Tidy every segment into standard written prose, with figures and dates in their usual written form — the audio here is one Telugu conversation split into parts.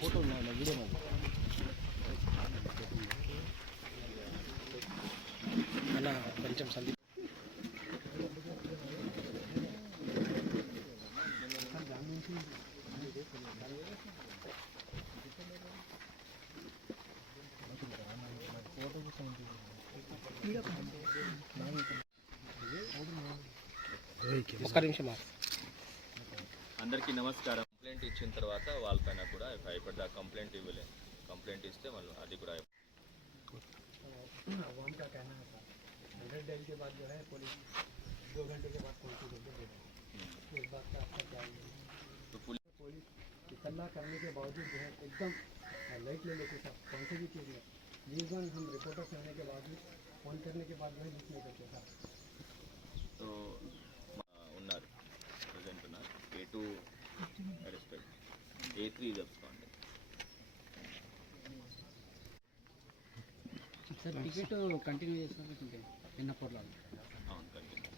ఫోటో వీడియో అలా కొంచెం సందీప్ ఒక్క నిమిషం. అందరికీ నమస్కారం. కంప్లైంట్ ఇచ్చిన తర్వాత వాళ్ళపైన కూడా ఇప్పటిదా కంప్లైంట్ ఇవ్వలే. కంప్లైంట్ ఇస్తే వాళ్ళు అది కూడా इकट्ठा करने के बावजूद जो है एकदम लाइट ले लेते सब कौन सी भी चीज़ में रीज़न हम रिपोर्टर से होने के बावजूद फ़ोन करने के बाद जो है लिख नहीं करते साहब. సో ఉన్నారు ప్రజెంట్ ఉన్నారు. A2 రెస్పెక్ట్, A3 చెప్పుకోండి. సార్ టికెట్ కంటిన్యూ చేస్తున్నట్టు నిన్న పొరలో అవును continue.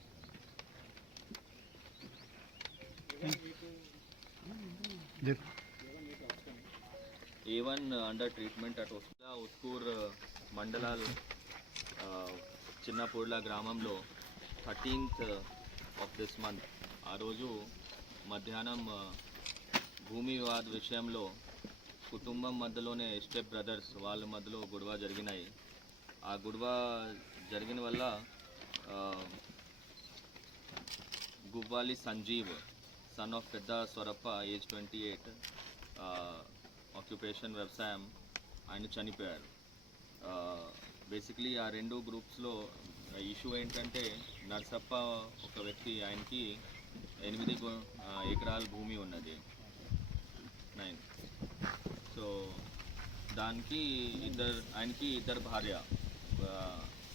A1 under treatment at Uskur మండలాల్ చిన్నపూర్ల గ్రామంలో 13th ఆఫ్ దిస్ మంత్ ఆ రోజు మధ్యాహ్నం భూమి వివాద విషయంలో కుటుంబం మధ్యలోనే స్టెప్ బ్రదర్స్ వాళ్ళ మధ్యలో గొడవ జరిగినాయి. ఆ గొడవ జరిగిన వల్ల గువ్వాలి సంజీవ్ సన్ ఆఫ్ పెద్ద స్వరప్ప ఏజ్ 28, ఆక్యుపేషన్ వ్యవసాయం, ఆయన చనిపోయారు. బేసిక్లీ ఆ రెండు గ్రూప్స్లో ఇష్యూ ఏంటంటే నర్సప్ప ఒక వ్యక్తి, ఆయనకి 8 ఎకరాల భూమి ఉన్నది 9. సో దానికి ఆయనకి ఇద్దరు భార్య,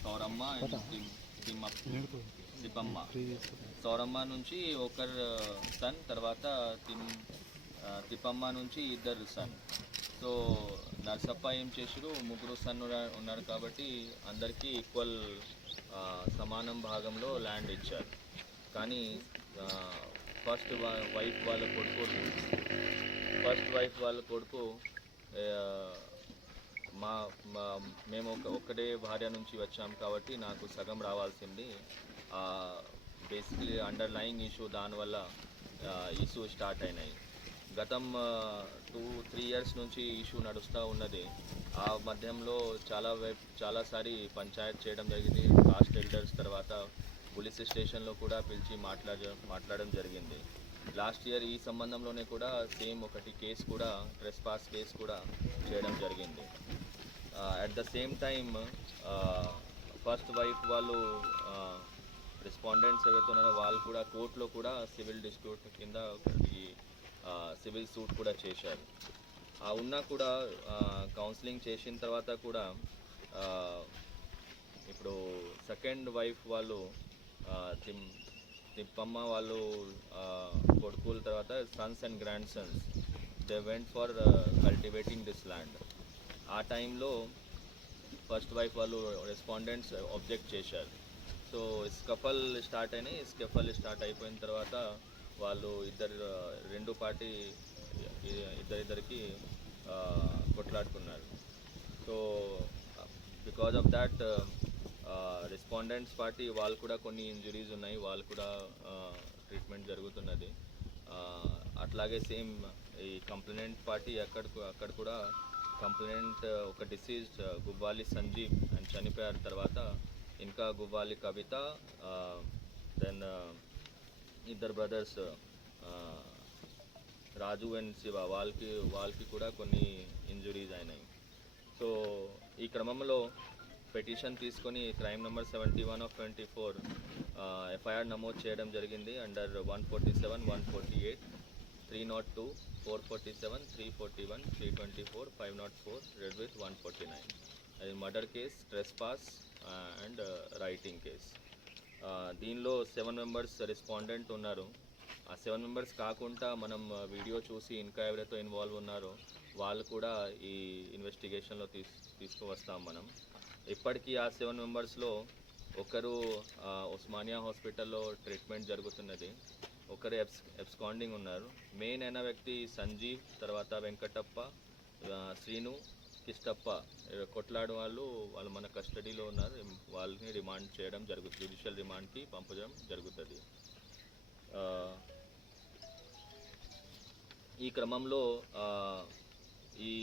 సౌరమ్మ అండ్ తిప్పమ్మ. సౌరమ్మ నుంచి ఒకరు సన్, తర్వాత తిప్పమ్మ నుంచి ఇద్దరు సన్. సో నర్సప్ప ఏం చేసారు, 3 సన్ ఉన్నారు కాబట్టి అందరికీ ఈక్వల్ సమానం భాగంలో ల్యాండ్ ఇచ్చారు. కానీ ఫస్ట్ వైఫ్ వాళ్ళ కొడుకు మేము ఒక్కటే భార్య నుంచి వచ్చాం కాబట్టి నాకు సగం రావాల్సింది. బేసిక్లీ అండర్లయింగ్ ఇష్యూ, దానివల్ల ఇష్యూ స్టార్ట్ అయినాయి. గతం 2-3 ఇయర్స్ నుంచి ఇష్యూ నడుస్తూ ఉన్నది. ఆ మధ్యంలో చాలాసారి పంచాయత్ చేయడం జరిగింది. కాస్ట్ ఎల్డర్స్ తర్వాత పోలీస్ స్టేషన్లో కూడా పిలిచి మాట్లాడడం జరిగింది. లాస్ట్ ఇయర్ ఈ సంబంధంలోనే కూడా సేమ్ ఒకటి కేసు కూడా, ట్రెస్పాస్ కేసు కూడా చేయడం జరిగింది. At the same time first wife వాళ్ళు రెస్పాండెంట్స్ ఎవరైతే ఉన్నారో వాళ్ళు కూడా కోర్టులో కూడా సివిల్ డిస్ప్యూట్ కింద ఒకటి సివిల్ సూట్ కూడా చేశారు. ఉన్నా కూడా కౌన్సిలింగ్ చేసిన తర్వాత కూడా ఇప్పుడు సెకండ్ వైఫ్ వాళ్ళు తిప్పమ్మ వాళ్ళు కొడుకుల తర్వాత sons and grandsons, they went for cultivating this land. ఆ టైంలో ఫస్ట్ వైఫ్ వాళ్ళు రెస్పాండెంట్స్ ఆబ్జెక్ట్ చేశారు. సో స్కఫల్ స్టార్ట్ అయినాయి. స్కఫల్ స్టార్ట్ అయిపోయిన తర్వాత వాళ్ళు రెండు పార్టీ ఇద్దరికి కొట్లాడుకున్నారు. So because of that respondents party వాళ్ళు కూడా కొన్ని ఇంజురీస్ ఉన్నాయి, వాళ్ళు కూడా ట్రీట్మెంట్ జరుగుతున్నది. అట్లాగే సేమ్ ఈ కంప్లైనెంట్ పార్టీ అక్కడ కూడా కంప్లైనెంట్ ఒక డిసీజ్డ్ గువ్వాలి సంజీవ్ అని చనిపోయారు. తర్వాత ఇంకా గువ్వాలి కవిత, దెన్ ఇద్దరు బ్రదర్స్ రాజు అండ్ శివ, వాళ్ళకి కూడా కొన్ని ఇంజురీస్ అయినాయి. సో ఈ క్రమంలో పిటిషన్ తీసుకొని క్రైమ్ నెంబర్ 71/24 ఎఫ్ఐఆర్ నమోదు చేయడం జరిగింది. Under 147, 148, 302, 447, 341, 324, 504, red with 149. అది murder case, trespass and writing case. దీనిలో 7 మెంబర్స్ రెస్పాండెంట్ ఉన్నారు. ఆ 7 మెంబర్స్ కాకుండా మనం వీడియో చూసి ఇంకా ఎవరైతే ఇన్వాల్వ్ ఉన్నారో వాళ్ళు కూడా ఈ ఇన్వెస్టిగేషన్లో తీసుకువస్తాం మనం. ఇప్పటికీ ఆ 7 మెంబర్స్లో ఒకరు ఉస్మానియా హాస్పిటల్లో ట్రీట్మెంట్ జరుగుతున్నది. ఒకరు ఎబ్స్కాండింగ్ ఉన్నారు. మెయిన్ అయిన వ్యక్తి సంజీవ్, తర్వాత వెంకటప్ప, శ్రీను, కిష్టప్ప కొట్లాడు వాళ్ళు మన కస్టడీలో ఉన్నారు. వాళ్ళని రిమాండ్ చేయడం జరుగుతుంది, జ్యుడిషియల్ రిమాండ్కి పంపడం జరుగుతుంది. ఈ క్రమంలో ఈ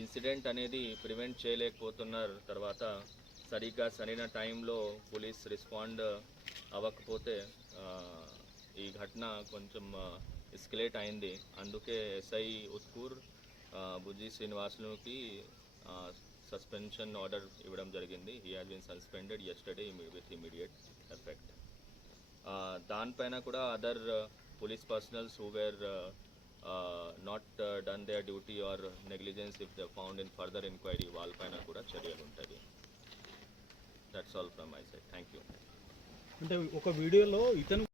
ఇన్సిడెంట్ అనేది ప్రివెంట్ చేయలేకపోతున్నారు. తర్వాత సరిగ్గా సరైన టైంలో పోలీస్ రెస్పాండ్ అవ్వకపోతే ఈ ఘటన కొంచెం ఎస్కలేట్ అయింది. అందుకే ఎస్ఐ ఉత్కూర్ బుజ్జి శ్రీనివాసులుకి సస్పెన్షన్ ఆర్డర్ ఇవ్వడం జరిగింది. He has been suspended yesterday with immediate effect. దానిపైన కూడా other police personnels who were not done their duty or negligence if they found in further enquiry వాళ్ళపైన కూడా చర్యలు ఉంటుంది. That's all from my side. Thank you. అంటే ఒక వీడియోలో ఇతను